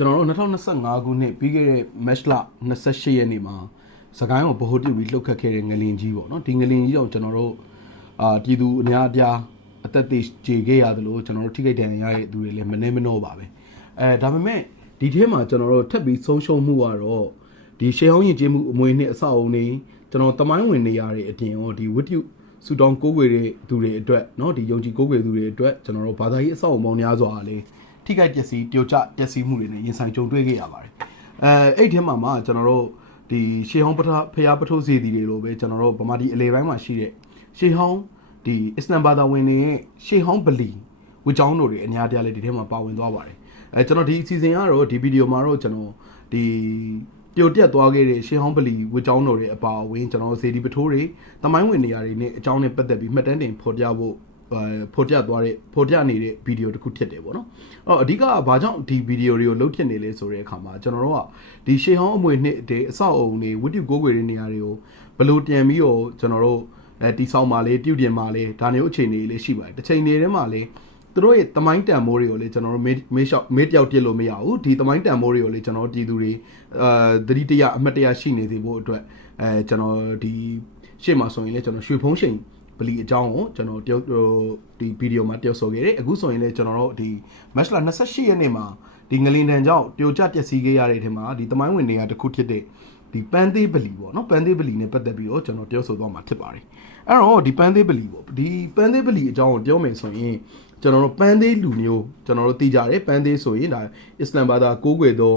ကျွန်တော်တို့2025ခုနှစ်ပြီးခဲ့တဲ့ match လ28ရက်နေ့မှာစကိုင်းကိုဗဟိုပြုပြီးလှုပ်ခတ်ခဲ့တဲ့ငလင်ကြီးပေါ့နော်ဒီငလင်ကြီးတော့ကျွန်တော်တို့အာပြည်သူအများအပြားအသက်သေးကြေခဲ့ရတယ်လို့ကျွန်တော်တို့ထိခိုက်ဒဏ်ရာရတဲ့သူတွေလည်းမနှဲမနှောပါပဲအဲဒါပေမဲ့ဒီထဲမှာကျွန်တော်တို့ထပ်ပြီးဆုံးရှုံးမှုကတော့ဒီရှေးဟောင်းယဉ်ကျေးမှုအမွေနှစ်အဆောက်အုံတွေကျွန်တော်တမိုင်းဝင်နေရတဲ့အပြင်ရောဒီဝတ္ထုစူတောင်းကိုးကွယ်တဲ့သူတွေအတွက်เนาะဒီယုံကြည်ကိုးကွယ်သူတွေအတွက်ကျွန်တော်တို့ဘာသာရေးအဆောက်အုံပေါင်းများစွာလေး ထိခိုက်ပျက်စီးပြိုကျပျက်စီးမှုတွေနဲ့ရင်ဆိုင်ကြုံတွေ့ခဲ့ရပါတယ်။အဲအဲ့ဒီထဲမှာမှကျွန်တော်တို့ဒီရှေးဟောင်းပထဖျားပထုစီတီတွေလိုပဲကျွန်တော်တို့ဗမာပြည်အလေပိုင်းမှာရှိတဲ့ရှေးဟောင်းဒီအစ္စလမ်ဘာသာဝင်တွေရဲ့ရှေးဟောင်းဗလီဝစ်ကြောင်းတို့တွေအများတရားလည်းဒီထဲမှာပါဝင်သွားပါတယ်။အဲကျွန်တော်ဒီအစီအစဉ်ကတော့ဒီဗီဒီယိုမှာတော့ကျွန်တော်ဒီပြိုတက်သွားခဲ့တဲ့ရှေးဟောင်းဗလီဝစ်ကြောင်းတို့တွေအပါအဝင်ကျွန်တော်ဇေဒီပထိုးတွေတမိုင်းဝင်နေရာတွေနဲ့အကြောင်းနဲ့ပတ်သက်ပြီးမှတ်တမ်းတင်ဖော်ပြဖို့အဲ ဖော်ပြသွားတဲ့ဖော်ပြနေတဲ့ဗီဒီယိုတစ်ခုဖြစ်တယ်ပေါ့နော်အော်အဓိကဘာကြောင့်ဒီဗီဒီယိုတွေကိုလုတ်ဖြစ်နေလဲဆိုတဲ့အခါမှာကျွန်တော်တို့ကဒီရှေးဟောင်းအမွေနှစ်တဲ့အဆောက်အုံတွေဝိတ္တုကိုးကွယ်တဲ့နေရာတွေကိုဘယ်လိုပြန်ပြီးတော့ကျွန်တော်တို့အဲတိဆောက်မှလေပြုပြင်မှလေဒါမျိုးအခြေအနေလေးရှိပါတယ်တစ်ချိန်နေထဲမှာလေသူတို့ရဲ့တမိုင်းတန်မိုးတွေကိုလေကျွန်တော်တို့မေးလျှောက်မေးတယောက်ပြစ်လို့မရဘူးဒီတမိုင်းတန်မိုးတွေကိုလေကျွန်တော်တို့ပြည်သူတွေအာသတိတရအမှတ်တရရှိနေသေးဖို့အတွက်အဲကျွန်တော်ဒီ ရှေ့မှာဆိုရင်လေကျွန်တော်ရွှေဖုံးချိန်ပလီအကြောင်းကိုကျွန်တော်တယောက်ဒီဗီဒီယိုမှာတယောက်ဆိုခဲ့တယ်အခုဆိုရင်လေကျွန်တော်တို့ဒီ match လာ28ရက်နေ့မှာဒီငလင်တန်ကြောင့်ပြိုကျပျက်စီးခဲ့ရတဲ့အထက်မှာဒီတမိုင်းဝင်တွေကတစ်ခုဖြစ်တဲ့ဒီပန်းသေးပလီပေါ့နော်ပန်းသေးပလီနဲ့ပတ်သက်ပြီးတော့ကျွန်တော်တယောက်ဆိုသွားမှာဖြစ်ပါတယ်အဲ့တော့ဒီပန်းသေးပလီပေါ့ဒီပန်းသေးပလီအကြောင်းကိုပြောမယ်ဆိုရင် ကျွန်တော်တို့ပန်းသေးလူမျိုးကျွန်တော်တို့သိကြတယ်ပန်းသေးဆိုရင်ဒါအစ္စလမ်ဘာသာကိုးကွယ်သော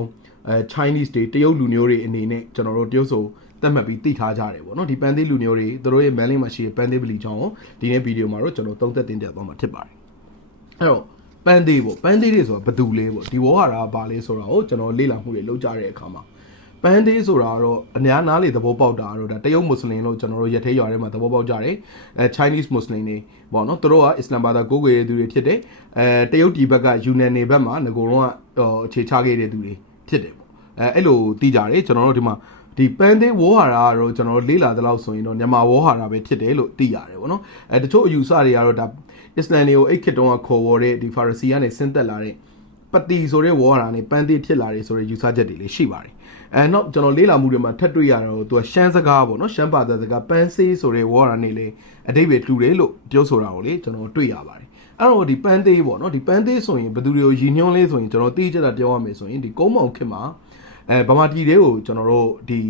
အဲ Chinese တွေတရုတ်လူမျိုးတွေအနေနဲ့ကျွန်တော်တို့တရုတ်ဆိုသတ်မှတ်ပြီးသိထားကြတယ်ပေါ့နော်ဒီပန်းသေးလူမျိုးတွေသူတို့ရဲ့ mailing မှာရှိတဲ့ပန်းသေးပလီကြောင်းကိုဒီနေ့ဗီဒီယိုမှာတော့ကျွန်တော်သုံးသက်တင်ပြသွားမှာဖြစ်ပါတယ်အဲ့တော့ပန်းသေးပေါ့ပန်းသေးတွေဆိုတာဘယ်သူလဲပေါ့ဒီဝေါ်ဟာရာဘာလဲဆိုတာကိုကျွန်တော်လေ့လာမှုတွေလုပ်ကြတဲ့အခါမှာ ပန်းသေးဆိုတာကတော့အများနားလေသဘောပေါက်တာကတော့ဒါတရုတ်မွတ်စလင်လို့ကျွန်တော်တို့ရထဲရွာထဲမှာသဘောပေါက်ကြတယ်အဲ Chinese Muslim တွေပေါ့နော်သူတို့ကအစ္စလမ်ဘာသာကိုးကွယ်သူတွေဖြစ်တယ်အဲတရုတ်ဒီဘက်ကယူနန်နေဘက်မှာငကိုတော့အခြေချခဲ့တဲ့သူတွေဖြစ်တယ်ပေါ့အဲအဲ့လိုသိကြတယ်ကျွန်တော်တို့ဒီမှာဒီပန်းသေးဝေါ်ဟာရာကတော့ကျွန်တော်တို့လေးလာသလောက်ဆိုရင်တော့မြန်မာဝေါ်ဟာရာပဲဖြစ်တယ်လို့သိရတယ်ပေါ့နော်အဲတချို့အယူဆတွေကတော့ဒါအစ္စလမ်တွေကိုအိတ်ခေတ်တုန်းကခေါ်ဝေါ်တဲ့ဒီဖာရစီကနေဆင်းသက်လာတဲ့ ပတိဆိုတဲ့ဝေါ်ဟာရာနဲ့ပန်းသေးဖြစ်လာတယ်ဆိုတဲ့ယူဆချက်တွေလည်းရှိပါတယ်အဲတော့ကျွန်တော်လေးလာမှုတွေမှာထပ်တွေ့ရတော့သူကရှမ်းစကားပေါ့နော်ရှမ်းဘာသာစကားပန်းစေးဆိုတဲ့ဝေါ်ဟာရာနဲ့လေအတိတ်ပဲတူတယ်လို့ပြောဆိုတာကိုလေကျွန်တော်တွေ့ရပါတယ်အဲ့တော့ဒီပန်းသေးပေါ့နော်ဒီပန်းသေးဆိုရင်ဘယ်သူတွေကိုရည်ညွှန်းလဲဆိုရင်ကျွန်တော်သိကြတာပြောရမယ်ဆိုရင်ဒီကုန်းမောင်ခေတ်မှာအဲဗမာပြည်တွေကိုကျွန်တော်တို့ဒီ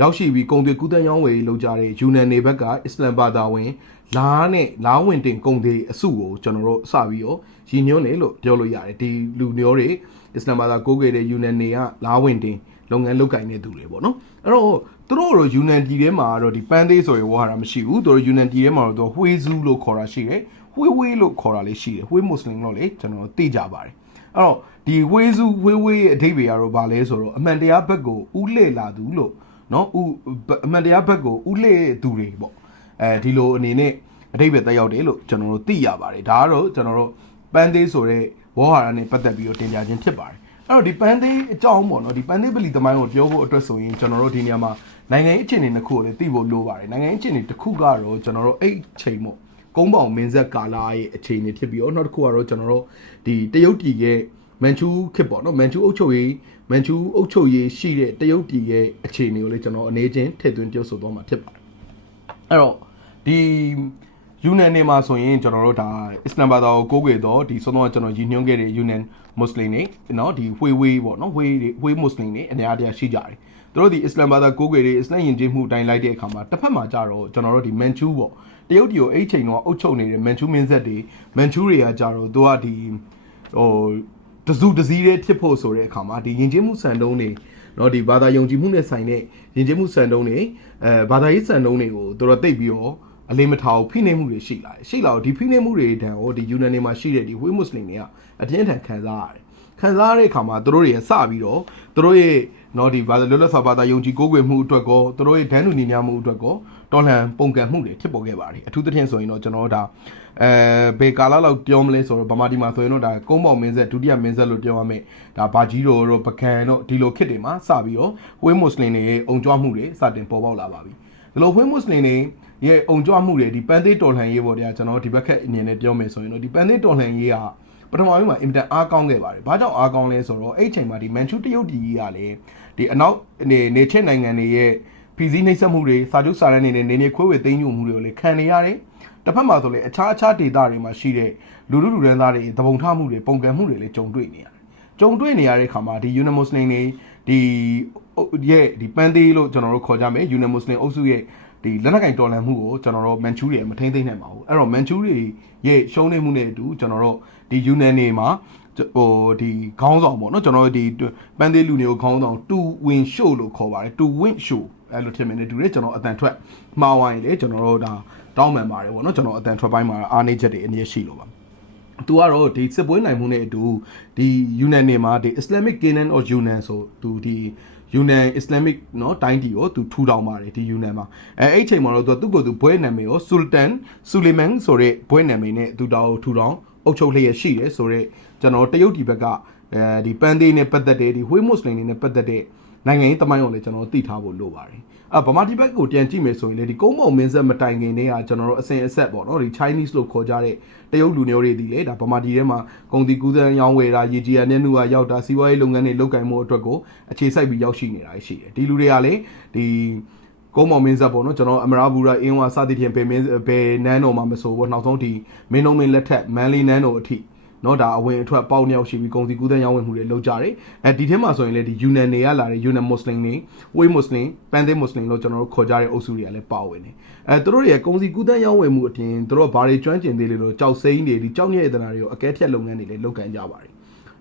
ရောက်ရှိပြီးကုံတွေကုသန်းရောင်းဝယ်လုပ်ကြတဲ့ယူနန်နေဘက်ကအစ္စလမ်ဘာသာဝင် လားနဲ့လားဝင်တင်ကုံတွေအစုကိုကျွန်တော်တို့စပြီးတော့ရည်ညွှန်းတယ်လို့ပြောလို့ရတယ်ဒီလူမျိုးတွေအစ္စလမ်ဘာသာကိုးကွယ်တဲ့ယူနန်နေကလားဝင်တင်လုပ်ငန်းလုပ်ကိုင်နေသူတွေပေါ့နော်အဲ့တော့သူတို့တို့ယူနန်ပြည်ထဲမှာတော့ဒီပန်းသေးဆိုရင်ဝါတာမရှိဘူးသူတို့ယူနန်ပြည်ထဲမှာတော့ဝှေးစုလို့ခေါ်တာရှိတယ်ဝှေးဝှေးလို့ခေါ်တာလေးရှိတယ်ဝှေးမွတ်စလင်လို့လေကျွန်တော်သိကြပါတယ်အဲ့တော့ဒီဝှေးစုဝှေးဝှေးရဲ့အဓိပ္ပာယ်ကတော့ဗာလဲဆိုတော့အမှန်တရားဘက်ကိုဥလှည့်လာသူလို့နော်ဥအမှန်တရားဘက်ကိုဥလှည့်သူတွေပေါ့ အဲဒီလိုအနေနဲ့အဓိပ္ပာယ်တက်ရောက်တယ်လို့ကျွန်တော်တို့သိရပါတယ်ဒါကတော့ကျွန်တော်တို့ပန်းသေးဆိုတဲ့ဝေါ်ဟာရနဲ့ပတ်သက်ပြီးတော့တင်ပြခြင်းဖြစ်ပါတယ်အဲ့တော့ဒီပန်းသေးအကြောင်းပေါ့နော်ဒီပန်းသေးပလီသမိုင်းကိုပြောဖို့အတွက်ဆိုရင်ကျွန်တော်တို့ဒီနေရာမှာနိုင်ငံရေးအခြေအနေတစ်ခုကိုလည်းသိဖို့လိုပါတယ်နိုင်ငံရေးအခြေအနေတစ်ခုကတော့ကျွန်တော်တို့အဲ့ချိန်ပေါ့ကုန်းပေါင်မင်းဆက်ကာလာရဲ့အခြေအနေဖြစ်ပြီးတော့နောက်တစ်ခုကတော့ကျွန်တော်တို့ဒီတရုတ်ပြည်ရဲ့မန်ချူခေတ်ပေါ့နော်မန်ချူအုပ်ချုပ်ရေးမန်ချူအုပ်ချုပ်ရေးရှိတဲ့တရုတ်ပြည်ရဲ့အခြေအနေကိုလည်းကျွန်တော်အနေချင်းထည့်သွင်းပြောဆိုသွားမှာဖြစ်ပါတယ်အဲ့တော့ ဒီယူနန်နေမှာဆိုရင်ကျွန်တော်တို့ဒါအစ္စလမ်ဘာသာကိုကိုးကွယ်တော့ဒီဆုံးတော့ကျွန်တော်ရည်ညွှန်းခဲ့တဲ့ယူနန်မွတ်စလင်တွေနော်ဒီဝေးဝေးပေါ့နော်ဝေးဝေးမွတ်စလင်တွေအများကြီးရှိကြတယ်သူတို့ဒီအစ္စလမ်ဘာသာကိုးကွယ်တဲ့အစ္စလမ်ယဉ်ကျေးမှုအတိုင်းလိုက်တဲ့အခါမှာတစ်ဖက်မှာကြတော့ကျွန်တော်တို့ဒီမန်ချူးပေါ့တရုတ်တီကိုအဲ့ချိန်တော့အုပ်ချုပ်နေတဲ့မန်ချူးမင်းဆက်တွေမန်ချူးတွေကကြတော့သူကဒီဟိုတစုတစည်းတည်းဖြစ်ဖို့ဆိုတဲ့အခါမှာဒီယဉ်ကျေးမှုစံတုံးတွေနော်ဒီဘာသာယုံကြည်မှုနဲ့ဆိုင်တဲ့ယဉ်ကျေးမှုစံတုံးတွေအဲဘာသာရေးစံတုံးတွေကိုသူတို့တိတ်ပြီးတော့ အလေးမထားဘူးဖိနှိပ်မှုတွေရှိလာတယ်ရှိလာတော့ဒီဖိနှိပ်မှုတွေတန်ဟောဒီယူနန်နေမှာရှိတဲ့ဒီဝေးမွတ်စလင်တွေကအပြင်းထန်ခံစားရတယ်ခံစားရတဲ့အခါမှာသူတို့တွေစပြီးတော့သူတို့ရဲ့နော်ဒီဘာသာလွတ်လပ်စွာဘာသာယုံကြည်ကိုးကွယ်မှုအတွက်ကောသူတို့ရဲ့ဒန်းလူညီများမှုအတွက်ကောတော်လှန်ပုံကံမှုတွေဖြစ်ပေါ်ခဲ့ပါတယ်အထူးသဖြင့်ဆိုရင်တော့ကျွန်တော်တို့ဒါအဲဘေကာလာလောက်ပြောမလဲဆိုတော့ဗမာဒီမှာဆိုရင်တော့ဒါကုန်းပေါင်မင်းဆက်ဒုတိယမင်းဆက်လို့ပြောရမယ်ဒါဘာကြီးတော်တို့ပကံတို့ဒီလိုခစ်တွေမှာစပြီးတော့ဝေးမွတ်စလင်တွေရဲ့အုံကြွမှုတွေစတင်ပေါ်ပေါက်လာပါပြီ ဒီလိုဝေးမွတ်စလင်တွေရဲ့အုံကြွမှုတွေဒီပန်းသေးတော်လှန်ရေးပေါ့တရားကျွန်တော်ဒီဘက်ခက်အနေနဲ့ပြောမယ်ဆိုရင်တော့ဒီပန်းသေးတော်လှန်ရေးကပထမပိုင်းမှာအင်မတန်အားကောင်းခဲ့ပါတယ်ဘာကြောင့်အားကောင်းလဲဆိုတော့အဲ့အချိန်မှာဒီမန်ချူတရုတ်တီကြီးကလည်းဒီအနောက်နေနေချက်နိုင်ငံတွေရဲ့ဖီစည်းနှိပ်စက်မှုတွေစာချုပ်စာတမ်းတွေနဲ့နေနေခွေးဝေသိမ်းညူမှုတွေကိုလည်းခံနေရတယ်တစ်ဖက်မှာဆိုလေအခြားအခြားဒေသတွေမှာရှိတဲ့လူလူလူရန်သားတွေသဘုံထမှုတွေပုံကံမှုတွေလည်းကြုံတွေ့နေရတယ်ကြုံတွေ့နေရတဲ့ခါမှာဒီယူနီမွတ်စလင်တွေဒီ ရဲ့ဒီပန်းသေးလို့ကျွန်တော်တို့ခေါ်ကြမယ်ယူနီမွတ်စလင်အုပ်စုရဲ့ဒီလက်နက်ကင်တော်လှန်မှုကိုကျွန်တော်တို့မန်ချူတွေမထိမ့်သိမ့်နိုင်ပါဘူးအဲ့တော့မန်ချူတွေရဲ့ရှုံးနေမှုနဲ့အတူကျွန်တော်တို့ဒီယူနီနေမှာဟိုဒီခေါင်းဆောင်ပေါ့နော်ကျွန်တော်တို့ဒီပန်းသေးလူမျိုးခေါင်းဆောင်တူဝင်းရှို့လို့ခေါ်ပါတယ်တူဝင်းရှို့အဲ့လိုထင်မြင်နေတူတယ်ကျွန်တော်အတန်ထွက်မှားဝိုင်းလေကျွန်တော်တို့ဒါတောင်းပန်ပါတယ်ပေါ့နော်ကျွန်တော်အတန်ထွက်ပိုင်းမှာအားနေချက်တွေအနည်းရှိလို့ပါသူကတော့ဒီစစ်ပွဲနိုင်မှုနဲ့အတူဒီယူနန်နေမှာဒီ Islamic Canaan of Yunnan ဆိုသူဒီ ယူနန် Islamic เนาะတိုင်းတီကိုသူထူထောင်ပါတယ်ဒီယူနန်မှာအဲအဲ့အချိန်မှာတော့သူကသူ့ကိုယ်သူဘွဲနာမည်ကို Sultan Suleiman ဆိုတဲ့ဘွဲနာမည်နဲ့သူတောင်ထူထောင်အုပ်ချုပ်လျက်ရှိတယ်ဆိုတော့ကျွန်တော်တရုတ်ဒီဘက်ကအဲဒီပန်းသေးနဲ့ပတ်သက်တဲ့ဒီဝေးမွတ်စလင်တွေနဲ့ပတ်သက်တဲ့နိုင်ငံရေးတမိုင်းကိုလည်းကျွန်တော်သိထားဖို့လိုပါတယ် အဗမာဒီဘက်ကိုပြန်ကြည့်မယ်ဆိုရင်လေဒီကုန်းမောင်မင်းဆက်မတိုင်ခင်တည်းကကျွန်တော်တို့အစဉ်အဆက်ပေါ့နော်ဒီ Chinese လို့ခေါ်ကြတဲ့တရုတ်လူမျိုးတွေဒီလေဒါဗမာဒီထဲမှာကုန်တီကူးစန်းရောင်းဝယ်တာရေကြီးရနဲ့နှုတ်ကရောက်တာစီးပွားရေးလုပ်ငန်းတွေလုပ်ကိုင်မှုအတွက်ကိုအခြေစိုက်ပြီးရောက်ရှိနေတာရှိတယ်ဒီလူတွေကလေဒီကုန်းမောင်မင်းဆက်ပေါ့နော်ကျွန်တော်အမရာဘူရာအင်းဝါစသဖြင့်ဘယ်မင်းဘယ်နန်းတော်မှာမဆိုပေါ့နောက်ဆုံးဒီမင်းလုံးမင်းလက်ထက်မန်လေးနန်းတော်အထိ နော်ဒါအဝင်အထွက်ပေါက်မြောက်ရှိပြီးကုန်စီကူးတဲ့ရောင်းဝယ်မှုတွေလုပ်ကြတယ်အဲဒီထဲမှာဆိုရင်လေဒီယူနန်နေရလာတဲ့ယူနန်မွတ်စလင်တွေဝေးမွတ်စလင်ပန်သေးမွတ်စလင်လို့ကျွန်တော်တို့ခေါ်ကြတဲ့အုပ်စုတွေကလည်းပါဝင်နေအဲသူတို့တွေရဲ့ကုန်စီကူးတဲ့ရောင်းဝယ်မှုအပြင်သူတို့ဘာတွေကျွမ်းကျင်သေးလဲလို့ကြောက်စိမ့်တွေဒီကြောက်ညက်ရတနာတွေကိုအကဲဖြတ်လုပ်ငန်းတွေလည်းလုပ်ကိုင်ကြပါတယ်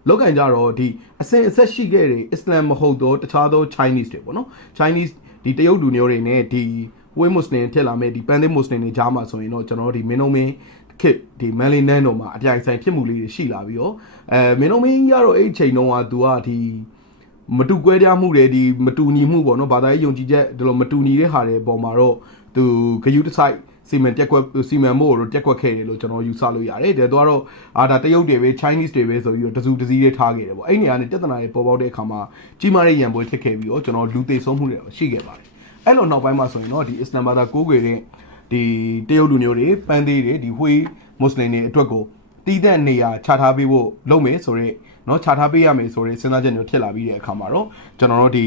လောက်ကန်ကြတော့ဒီအစင်အဆက်ရှိခဲ့တဲ့အစ္စလမ်မဟုတ်တော့တခြားသော Chinese တွေပေါ့နော် Chinese ဒီတရုတ်လူမျိုးတွေနဲ့ဒီဝေးမွတ်စလင်ဖြစ်လာမဲ့ဒီပန်သေးမွတ်စလင်တွေကြားမှာဆိုရင်တော့ကျွန်တော်တို့ဒီမင်းလုံးမင်း ခစ်ဒီမန်လီနန်းတော်မှာအပြိုင်ဆိုင်ဖြစ်မှုလေးတွေရှိလာပြီးတော့အဲမင်းလုံးမင်းကြီးကတော့အဲ့ဒီချိန်တုန်းကသူကဒီမတူကွဲပြားမှုတွေဒီမတူညီမှုပေါ့နော်ဘာသာရေးယုံကြည်ချက်ဒီလိုမတူညီတဲ့ဟာတွေပေါ်မှာတော့သူဂယုတစိုက်စီမံတက်ကွက်စီမံမို့တော့တက်ကွက်ခဲ့တယ်လို့ကျွန်တော်ယူဆလို့ရတယ်။ဒါတော့ကတော့အာဒါတရုတ်တွေပဲ Chinese တွေပဲဆိုပြီးတော့တစုတစည်းတွေထားခဲ့တယ်ပေါ့။အဲ့နေရာနဲ့ပြဿနာတွေပေါ်ပေါက်တဲ့အခါမှာကြီးမားတဲ့ရန်ပွဲဖြစ်ခဲ့ပြီးတော့ကျွန်တော်လူသိဆုံးမှုတွေရှိခဲ့ပါတယ်။အဲ့လိုနောက်ပိုင်းမှာဆိုရင်တော့ဒီအစ္စလာမ်ဘာသာကိုးကွယ်တဲ့ ဒီတရုတ်လူမျိုးတွေပန်းသေးတွေဒီဝှေးမွတ်စလင်တွေအတွက်ကိုတည်တဲ့နေရာခြားထားပေးဖို့လုပ်မယ်ဆိုတော့เนาะခြားထားပေးရမယ်ဆိုတဲ့စဉ်းစားချက်မျိုးဖြစ်လာပြီးတဲ့အခါမှာတော့ကျွန်တော်တို့ဒီ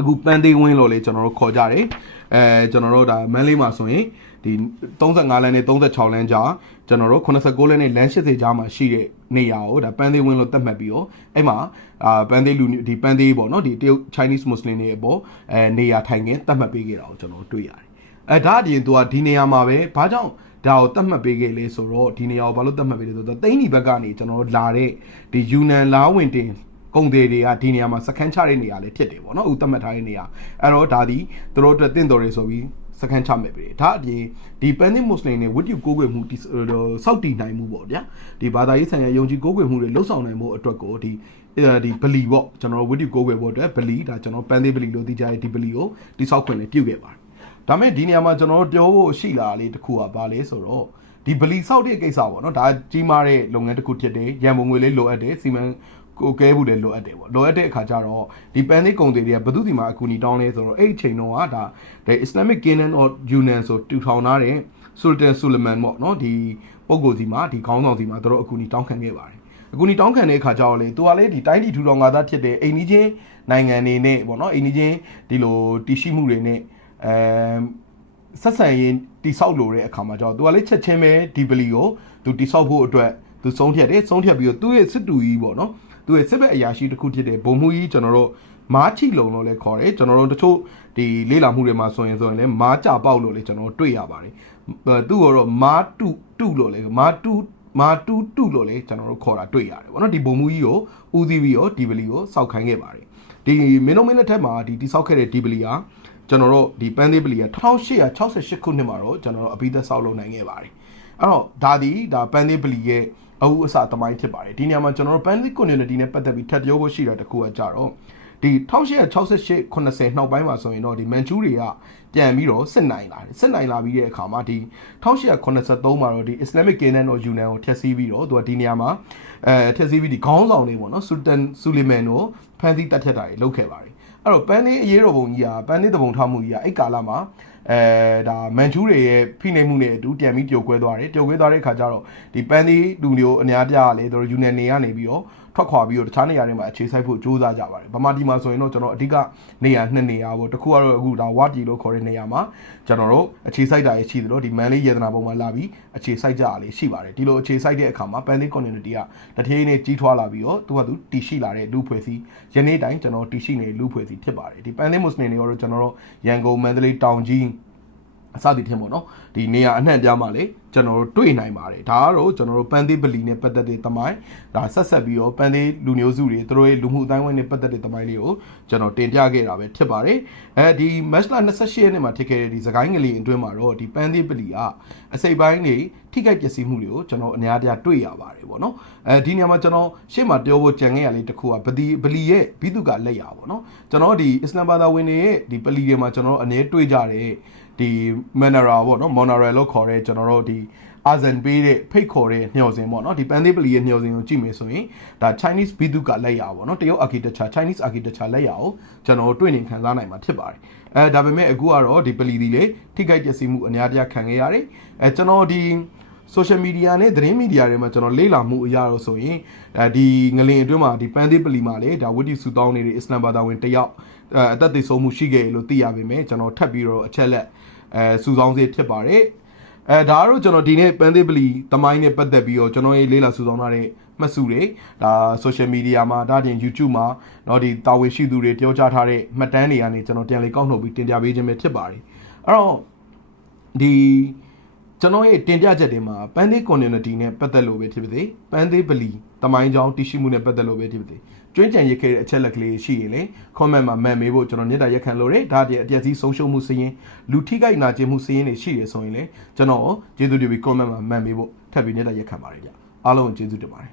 အခုပန်းသေးဝင်းလို့လေကျွန်တော်တို့ခေါ်ကြတယ်အဲကျွန်တော်တို့ဒါမန်းလေးမှာဆိုရင်ဒီ35လမ်းနဲ့36လမ်းကြားကျွန်တော်တို့89လမ်းနဲ့လမ်း80ကြားမှာရှိတဲ့နေရာကိုဒါပန်းသေးဝင်းလို့သတ်မှတ်ပြီးတော့အဲ့မှာအာပန်းသေးလူဒီပန်းသေးပေါ့နော်ဒီတရုတ် Chinese Muslim တွေအပေါ်အဲနေရာထိုင်ခင်းသတ်မှတ်ပေးခဲ့တာကိုကျွန်တော်တွေ့ရတယ် အဲဒါအပြင်သူကဒီနေရာမှာပဲဘာကြောင့်ဒါကိုတတ်မှတ်ပေးခဲ့လေဆိုတော့ဒီနေရာကိုဘာလို့တတ်မှတ်ပေးလဲဆိုတော့တိန်းဒီဘက်ကနေကျွန်တော်တို့လာတဲ့ဒီယူနန်လာဝင်တင်ကုန်သေးတွေကဒီနေရာမှာစခန်းချတဲ့နေရာလည်းဖြစ်တယ်ပေါ့နော်ဥတတ်မှတ်ထားတဲ့နေရာအဲ့တော့ဒါဒီသူတို့အတွက်တင့်တော်တွေဆိုပြီးစကန်ချမဲ့ပြီဒါအပြင်ဒီပန်နစ်မွတ်စလင်တွေဝတ်ပြုကိုးကွယ်မှုဒီစောက်တည်နိုင်မှုပေါ့ဗျာဒီဘာသာရေးဆိုင်ရာယုံကြည်ကိုးကွယ်မှုတွေလှုပ်ဆောင်နိုင်မှုအတွက်ကိုဒီဒီဗလီပေါ့ကျွန်တော်တို့ဝတ်ပြုကိုးကွယ်ဖို့အတွက်ဗလီဒါကျွန်တော်ပန်သေးဗလီလို့သိကြတဲ့ဒီဗလီကိုဒီစောက်ခွင့်လေးပြုခဲ့ပါတယ် ဒါမဲ့ဒီနေရာမှာကျွန်တော်တို့ပြောဖို့ရှိလာလေးတစ်ခုကဘာလဲဆိုတော့ဒီဗလီစောက်တဲ့ကိစ္စပေါ့နော်ဒါကြီးမားတဲ့လုပ်ငန်းတစ်ခုဖြစ်တယ်ရန်ပုံငွေလေးလိုအပ်တယ်စီမံကိုကဲဘူးလည်းလိုအပ်တယ်ပေါ့လိုအပ်တဲ့အခါကျတော့ဒီပန်းသေးကုံတွေကဘယ်သူဒီမှာအကူအညီတောင်းလဲဆိုတော့အဲ့ဒီချိန်တုန်းကဒါ the Islamic Canaan of Yunnan ဆိုတူထောင်ထားတဲ့ Sultan Suleiman ပေါ့နော်ဒီပုဂ္ဂိုလ်စီမှာဒီခေါင်းဆောင်စီမှာတို့အကူအညီတောင်းခံခဲ့ပါတယ်အကူအညီတောင်းခံတဲ့အခါကျတော့လေသူကလေဒီတိုင်းပြည်ထူထောင်ငါသားဖြစ်တဲ့အိမ်နီးချင်းနိုင်ငံတွေနဲ့ပေါ့နော်အိမ်နီးချင်းဒီလိုတည်ရှိမှုတွေနဲ့ အဲဆက်ဆံရေးတိဆောက်လို့တဲ့အခါမှာကျတော့သူကလေချက်ချင်းပဲဒီပလီကိုသူတိဆောက်ဖို့အတွက်သူဆုံးဖြတ်တယ်ဆုံးဖြတ်ပြီးတော့သူ့ရဲ့စစ်တူကြီးပေါ့နော်သူရဲ့စစ်ဘက်အရာရှိတစ်ခုဖြစ်တဲ့ဘုံမှုကြီးကျွန်တော်တို့မားချီလုံလို့လည်းခေါ်တယ်ကျွန်တော်တို့တချို့ဒီလေးလာမှုတွေမှာဆိုရင်ဆိုရင်လည်းမားကြပေါက်လို့လည်းကျွန်တော်တို့တွေ့ရပါတယ်သူ့ကတော့မားတုတုလို့လည်းမားတုမာတူတုလို့လည်းကျွန်တော်တို့ခေါ်တာတွေ့ရတယ်ဗောနော်ဒီဘုံမူကြီးကိုဦးစီးပြီးတော့ဒီပလီကိုစောက်ခိုင်းခဲ့ပါတယ်ဒီမင်းတို့မင်းလက်ထက်မှာဒီတိစောက်ခဲ့တဲ့ဒီပလီဟာ ကျွန်တော်တို့ဒီပန်းသေးပလီက1868ခုနှစ်မှာတော့ကျွန်တော်တို့အပိသက်စောက်လုပ်နိုင်ခဲ့ပါတယ်အဲ့တော့ဒါဒီဒါပန်းသေးပလီရဲ့အဟုအစသမိုင်းဖြစ်ပါတယ်ဒီနေရာမှာကျွန်တော်တို့ Panly community နဲ့ပတ်သက်ပြီးထပ်ပြောဖို့ရှိတာတခုကကြတော့ဒီ1868 90နောက်ပိုင်းမှာဆိုရင်တော့ဒီမန်ချူတွေကပြန်ပြီးတော့စစ်နိုင်လာတယ်စစ်နိုင်လာပြီးတဲ့အခါမှာဒီ1883မှာတော့ဒီ Islamic Canaan of Yunnan ကိုဖျက်ဆီးပြီးတော့သူကဒီနေရာမှာအဲဖျက်ဆီးပြီးဒီခေါင်းဆောင်တွေပေါ့နော် Sultan Suleiman ကိုဖမ်းဆီးတပ်ဖြတ်တာတွေလုပ်ခဲ့ပါတယ် အဲ့တော့ပန်းလေးအရေးတော်ပုံကြီးကပန်းလေးတပုံထောက်မှုကြီးကအဲ့ကာလမှာအဲဒါမန်ချူတွေရဲ့ဖိနှိပ်မှုနဲ့အတူပြန်ပြီးပျော်ကွဲသွားတယ်ပျော်ကွဲသွားတဲ့ခါကျတော့ဒီပန်းသေးလူမျိုးအများပြားကလည်းတို့ယူနယ်နေကနေပြီးတော့ ထွက်ခွာပြီးတော့တခြားနေရာတွေမှာအခြေစိုက်ဖို့ကြိုးစားကြပါတယ်ဗမာပြည်မှာဆိုရင်တော့ကျွန်တော်အဓိကနေရာနှစ်နေရာပေါ့တစ်ခုကတော့အခုဒါဝါတီလို့ခေါ်တဲ့နေရာမှာကျွန်တော်တို့အခြေစိုက်တာရရှိသလိုဒီမန်လေးရေသနာပုံမှာလာပြီးအခြေစိုက်ကြရလေးရှိပါတယ်ဒီလိုအခြေစိုက်တဲ့အခါမှာပန်းသေး community ကတထေးနေကြီးထွားလာပြီးတော့သူကသူတည်ရှိလာတဲ့လူဖွဲ့စည်းယနေ့တိုင်းကျွန်တော်တည်ရှိနေတဲ့လူဖွဲ့စည်းဖြစ်ပါတယ်ဒီပန်းသေးမွတ်စလင်တွေကတော့ကျွန်တော်တို့ရန်ကုန်မန္တလေးတောင်ကြီးအစသည်ထင်ပေါ့နော် ဒီနေရာအနှံ့ပြားမှာလေကျွန်တော်တို့တွေ့နိုင်ပါတယ်ဒါကတော့ကျွန်တော်တို့ပန်းသေးပလီနဲ့ပတ်သက်တဲ့သမိုင်းဒါဆက်ဆက်ပြီးတော့ပန်းသေးလူမျိုးစုတွေသူတို့ရဲ့လူမှုအတိုင်းအဝိုင်းနဲ့ပတ်သက်တဲ့သမိုင်းလေးကိုကျွန်တော်တင်ပြခဲ့တာပဲဖြစ်ပါတယ်အဲဒီမက်လ28ရက်နေ့မှာဖြစ်ခဲ့တဲ့ဒီစကိုင်းငလီအတွင်းမှာတော့ဒီပန်းသေးပလီကအစိပ်ပိုင်းတွေထိခိုက်ပျက်စီးမှုတွေကိုကျွန်တော်အများတရားတွေ့ရပါတယ်ပေါ့နော်အဲဒီနေရာမှာကျွန်တော်ရှေ့မှာပြောဖို့ကြံခဲ့ရလေးတစ်ခုကဗဒီပလီရဲ့ဘိတုကလက်ရပေါ့နော်ကျွန်တော်ဒီအစ္စလမ်ဘာသာဝင်တွေရဲ့ဒီပလီတွေမှာကျွန်တော်အနေတွေ့ကြတဲ့ဒီမန်နရာပေါ့နော်မော်နရာလို့ခေါ်တဲ့ကျွန်တော်တို့ဒီအာဇန်ပေးတဲ့ဖိတ်ခေါ်တဲ့ညှော်စင်ပေါ့နော်ဒီပန်သေးပလီရဲ့ညှော်စင်ကိုကြည့်မယ်ဆိုရင်ဒါ Chinese ဘီဒုကလက်ရပေါ့နော်တရုတ် architecture Chinese architecture လက်ရကိုကျွန်တော်တို့တွေ့နေခံစားနိုင်မှာဖြစ်ပါတယ်အဲဒါပေမဲ့အခုကတော့ဒီပလီဒီလေထိခိုက်ပျက်စီးမှုအများတရားခံခဲ့ရတယ်အဲကျွန်တော်ဒီ social media နဲ့သတင်းမီဒီယာတွေမှာကျွန်တော်လေ့လာမှုအရာတော့ဆိုရင်အဲဒီငလင်အတွင်းမှာဒီပန်းသေးပလီမှာလေဒါဝိတ္တိစုတောင်းနေတဲ့အစ္စလမ်ဘာသာဝင်တယောက်အဲအသက်သေဆုံးမှုရှိခဲ့လို့သိရပေမဲ့ကျွန်တော်ထပ်ပြီးတော့အချက်လက် အဲစူဆောင်းစေဖြစ်ပါတယ်အဲဒါကတော့ကျွန်တော်ဒီနေ့ပန်းသေးပလီတမိုင်းနဲ့ပတ်သက်ပြီးတော့ကျွန်တော်ရေးလေ့လာစူဆောင်းထားတဲ့မှတ်စုတွေဒါ social media မှာဒါတင် YouTube မှာเนาะဒီတာဝန်ရှိသူတွေပြောကြားထားတဲ့မှတ်တမ်းတွေကနေကျွန်တော်ပြန်လေကောက်နှုတ်ပြီးတင်ပြပေးခြင်းပဲဖြစ်ပါတယ်အဲ့တော့ဒီ ကျွန်တော်ရဲ့တင်ပြချက်တွေမှာပန်းသေး community နဲ့ပတ်သက်လို့ပဲဖြစ်ပါစေပန်းသေးပလီတမိုင်းကြောင်းတရှိမှုနဲ့ပတ်သက်လို့ပဲဖြစ်ပါစေ ကျွင်းကြံရခဲ့တဲ့အချက်လက်ကလေးရှိရင်လေ comment မှာမှတ်မေးဖို့ကျွန်တော်ညတာရက်ခံလို့ရတယ်ဒါတည်းအပြည့်အစည်းဆုံးရှုံးမှုစည်းရင်လူထိခိုက်နာကျင်မှုစည်းရင်တွေရှိရဆိုရင်လေကျွန်တော်ကျေးဇူးတင်ပြီး comment မှာမှတ်မေးဖို့ထပ်ပြီးညတာရက်ခံပါတယ်ဗျအားလုံးကိုကျေးဇူးတင်ပါတယ်